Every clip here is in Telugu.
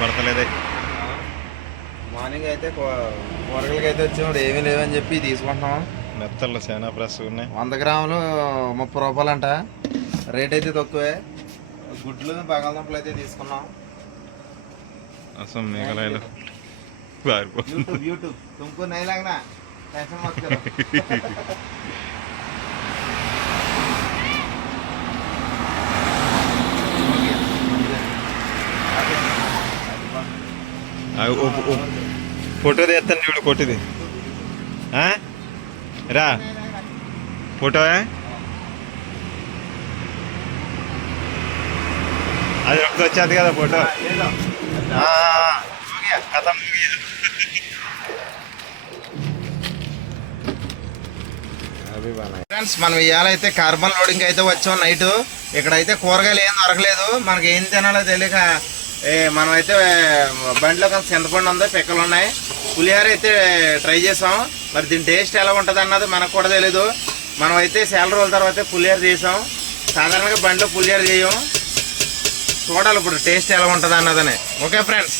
పడతలేదే మార్నింగ్ అయితే కూరగాయలకి అయితే వచ్చినప్పుడు ఏమీ లేవని చెప్పి తీసుకుంటున్నాం. మెత్తలు చాలా ఫ్రెష్ ఉన్నాయి. వంద గ్రాములు ముప్పై రూపాయలు అంట రేట్ అయితే తక్కువే. గుడ్లు బంగాళదుంపలు అయితే తీసుకున్నాం. అసలు మేఘాలయలు యూట్యూబ్ తుమ్ము నైలాగ్నా? ఫోటో తీస్తాను చూడు కొట్టిది. రా. ఫోటో అది ఒకటి వచ్చేది కదా ఫోటో. కథ ఫ్రెండ్స్ మనం ఇవాళైతే కార్బన్ లోడింగ్ అయితే వచ్చాం నైట్ ఇక్కడైతే కూరగాయలు ఏం దొరకలేదు. మనకి ఏం తినాలో తెలియక మనమైతే మనం అయితే బండిలో కొంత చింతపండు ఉంది పిక్కలు ఉన్నాయి. పులిహోర అయితే ట్రై చేసాం. మరి దీని టేస్ట్ ఎలా ఉంటుంది అన్నది మనకు కూడా తెలీదు. మనం అయితే చాలా రోజుల తర్వాత పులిహార చేసాం. సాధారణంగా బండిలో పులిహార చేయం. చూడాలి ఇప్పుడు టేస్ట్ ఎలా ఉంటుంది అన్నదని. ఓకే ఫ్రెండ్స్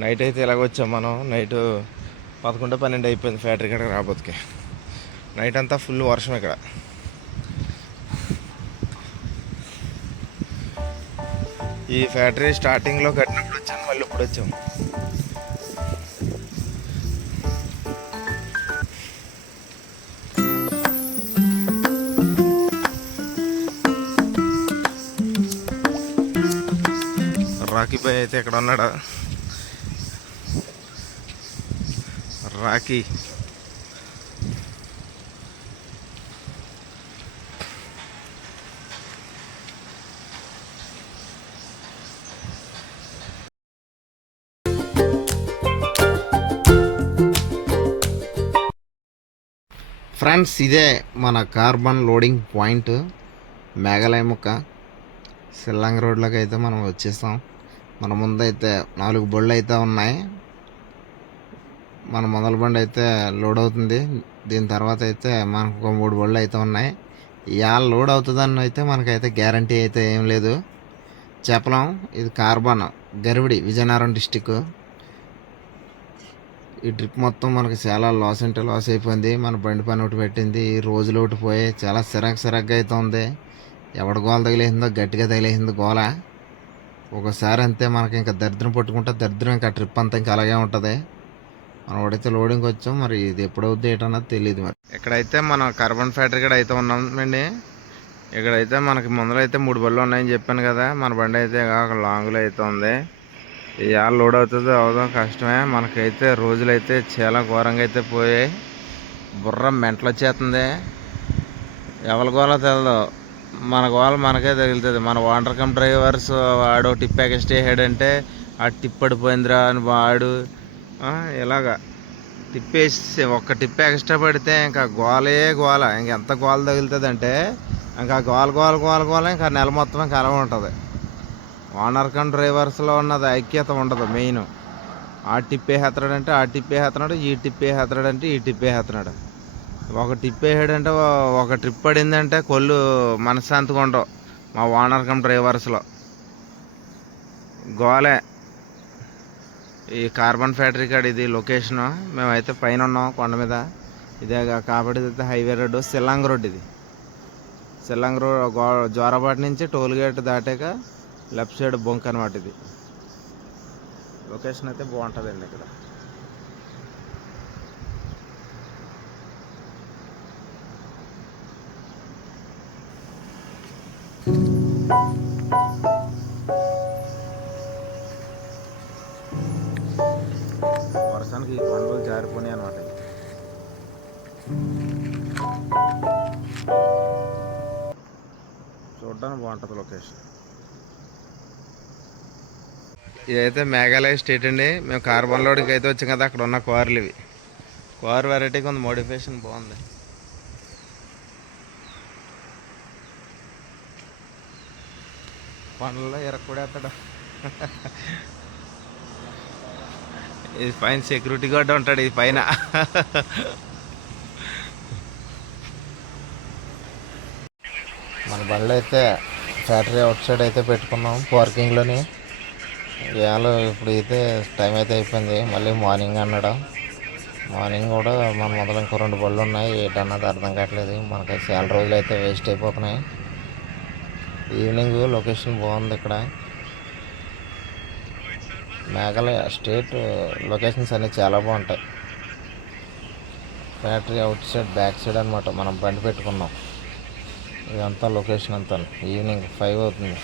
నైట్ అయితే ఇలాగ వచ్చాం మనం. నైట్ పదకొండు పన్నెండు అయిపోయింది ఫ్యాక్టరీ కాడికి రాబోతుకి. నైట్ అంతా ఫుల్ వర్షం ఇక్కడ. ఈ ఫ్యాక్టరీ స్టార్టింగ్లో కట్టినప్పుడు వచ్చాను మళ్ళీ ఇప్పుడు వచ్చాం. రాకీ బాయ్ అయితే ఇక్కడ ఉన్నాడు? రాఖీ. ఫ్రెండ్స్ ఇదే మన కార్బన్ లోడింగ్ పాయింట్ మేఘాలయ ముక్క. సిల్లంగ్ రోడ్లోకి అయితే మనం వచ్చేస్తాం మన ముందు అయితే నాలుగు బళ్ళు అయితే ఉన్నాయి. మన మొదల బండి అయితే లోడ్ అవుతుంది. దీని తర్వాత అయితే మనకు ఒక మూడు బళ్ళు అయితే ఉన్నాయి. ఇవాళ లోడ్ అవుతుందని అయితే మనకైతే గ్యారంటీ అయితే ఏం లేదు. చెప్పలేం. ఇది కార్బన్. గరివిడి విజయనగరం డిస్టిక్. ఈ ట్రిప్ మొత్తం మనకి చాలా లాస్ అంటే లాస్ అయిపోయింది. మన బండి పని ఒకటి పెట్టింది. ఈ రోజులు ఒకటి పోయి చాలా సిరగ్ సిరగ్గా అయితే ఉంది. ఎవడ గోల తగిలేసిందో గట్టిగా తగిలేసింది గోల. ఒకసారి అంతే మనకి ఇంకా దరిద్రం పట్టుకుంటే దరిద్రం. ఇంకా ట్రిప్ అంతా ఇంకా అలాగే ఉంటుంది. మనవాడైతే లోడింగ్ వచ్చాం. మరి ఇది ఎప్పుడవుద్ది ఏంటన్నది తెలియదు మరి. ఇక్కడైతే మనం కార్బన్ ఫ్యాక్టరీ కూడా అయితే ఉన్నామండి ఇక్కడైతే మనకి ముందర అయితే మూడు బళ్ళు ఉన్నాయని చెప్పాను కదా. మన బండి అయితే ఒక లాంగ్లో అయితే ఉంది. ఇవాళ లోడ్ అవుతుందో అవదో కష్టమే. మనకైతే రోజులైతే చాలా ఘోరంగా అయితే పోయాయి. బుర్ర మెంటలు వచ్చేస్తుంది. ఎవరి గోల తెలదు. మన గోల మనకే తగులుతుంది. మన వాటర్ కమ్ డ్రైవర్స్ వాడు టిప్ ఎక్స్ట్రా వేసాడంటే ఆ టిప్ పడిపోయిందిరా అని వాడు ఇలాగా టిప్పేసి ఒక్క టిప్ ఎక్స్ట్రా పడితే ఇంకా గోలే గోల. ఇంకెంత గోల తగులుతుంది అంటే ఇంకా గోల గోల గోల గోల ఇంకా నెల మొత్తం ఇంకా అలా ఉంటుంది ఓనర్ కమ్ డ్రైవర్స్లో ఉన్నది ఐక్యత ఉండదు మెయిన్ ఆ టిప్పే వేసేస్తున్నాడంటే ఆ టిప్పే హెత్తనాడు ఈ టిప్పే వేసేస్తున్నాడంటే ఈ టిప్పే హెత్తనాడు. ఒక టిప్ వేసాడంటే ఒక ట్రిప్ పడిందంటే కొళ్ళు మనశ్శాంతిగా ఉండవు మా ఓనర్ కం డ్రైవర్స్లో గోలే. ఈ కార్బన్ ఫ్యాక్టరీ కాడ ఇది లొకేషను. మేమైతే పైన ఉన్నాం కొండ మీద. ఇదే కాబట్టి అయితే హైవే రోడ్డు సిల్లాంగ్ రోడ్ ఇది. సిల్లాంగ్ రోడ్ గో జోరాబాట్ నుంచి టోల్ గేట్ దాటాక లెఫ్ట్ సైడ్ బొంక్ అనమాట ఇది. లొకేషన్ అయితే బాగుంటుందండి ఇక్కడ. వర్షానికి ఈ కొండలు జారిపోయినాయి అనమాట చూడడానికి బాగుంటుంది లొకేషన్ ఇదైతే మేఘాలయ స్టేట్ అండి. మేము కార్బన్ లోడ్కి అయితే వచ్చాం కదా అక్కడ ఉన్న కార్లు ఇవి. కార్ వెరైటీ కొంత మోడిఫికేషన్ బాగుంది. పనుల్లో ఇరక్కూడేస్తాడు ఇది పైన సెక్యూరిటీ గార్డ్ ఉంటాడు ఇది పైన. మన బండ్లు అయితే ఫ్యాక్టరీ అవుట్ సైడ్ అయితే పెట్టుకున్నాం పార్కింగ్లోని. ఇవాళ ఇప్పుడు అయితే టైం అయితే అయిపోయింది. మళ్ళీ మార్నింగ్ అన్నాడు. మార్నింగ్ కూడా మన మొదలు ఇంకో రెండు బళ్ళు ఉన్నాయి. ఏంటన్నది అర్థం కావట్లేదు. మనకి చాలా రోజులు అయితే వేస్ట్ అయిపోతున్నాయి. ఈవినింగ్ లొకేషన్ బాగుంది ఇక్కడ. మేఘాలయ స్టేట్ లొకేషన్స్ అనేవి చాలా బాగుంటాయి. Factory outside back side అనమాట మనం బండి పెట్టుకున్నాం. ఇదంతా లొకేషన్ అంతా ఈవినింగ్ ఫైవ్ అవుతుంది.